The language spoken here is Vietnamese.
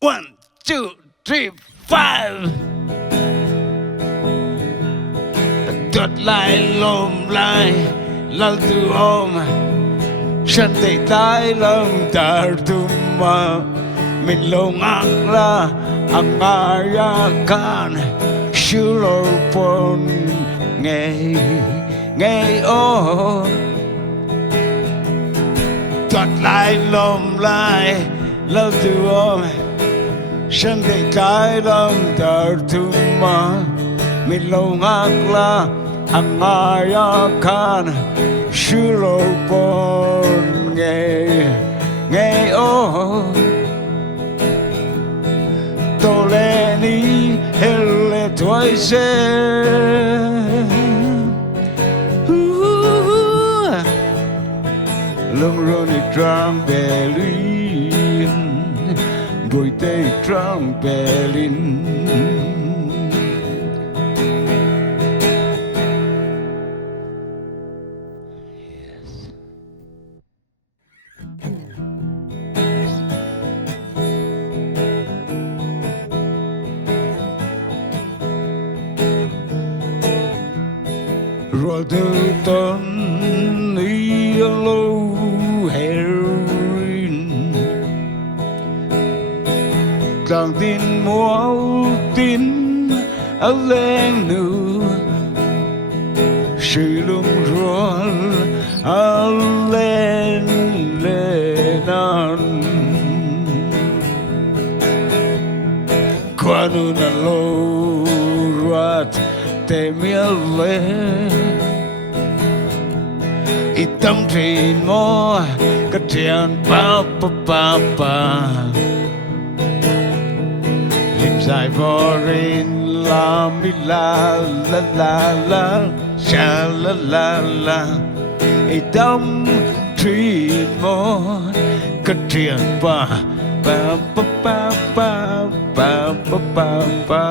1, 2, 3, 5 tuột lại lồm lại lăn từ ôm chân tay tái lâm tar tuma mình lông ác la ang ayakan shulo pon ngei ngei o tuột lại lồm lại lăn từ ôm chân tay tái lâm tar tuma mình lông ác la ang ayakan shulo pon ngei ngei o to le ni hele toi se lông roni trang belin bồi tây trang belin rồi từ tuần yellow heroin càng tin máu tin ở lên nữa sự lung run ở lên lên ăn qua nu na lâu ruat te miel le itam train mo ka ṭhianpa pa pa pa lim sai vorin la mi la la la la sha la la la itam train mo ka ṭhianpa pa pa pa pa pa pa pa pa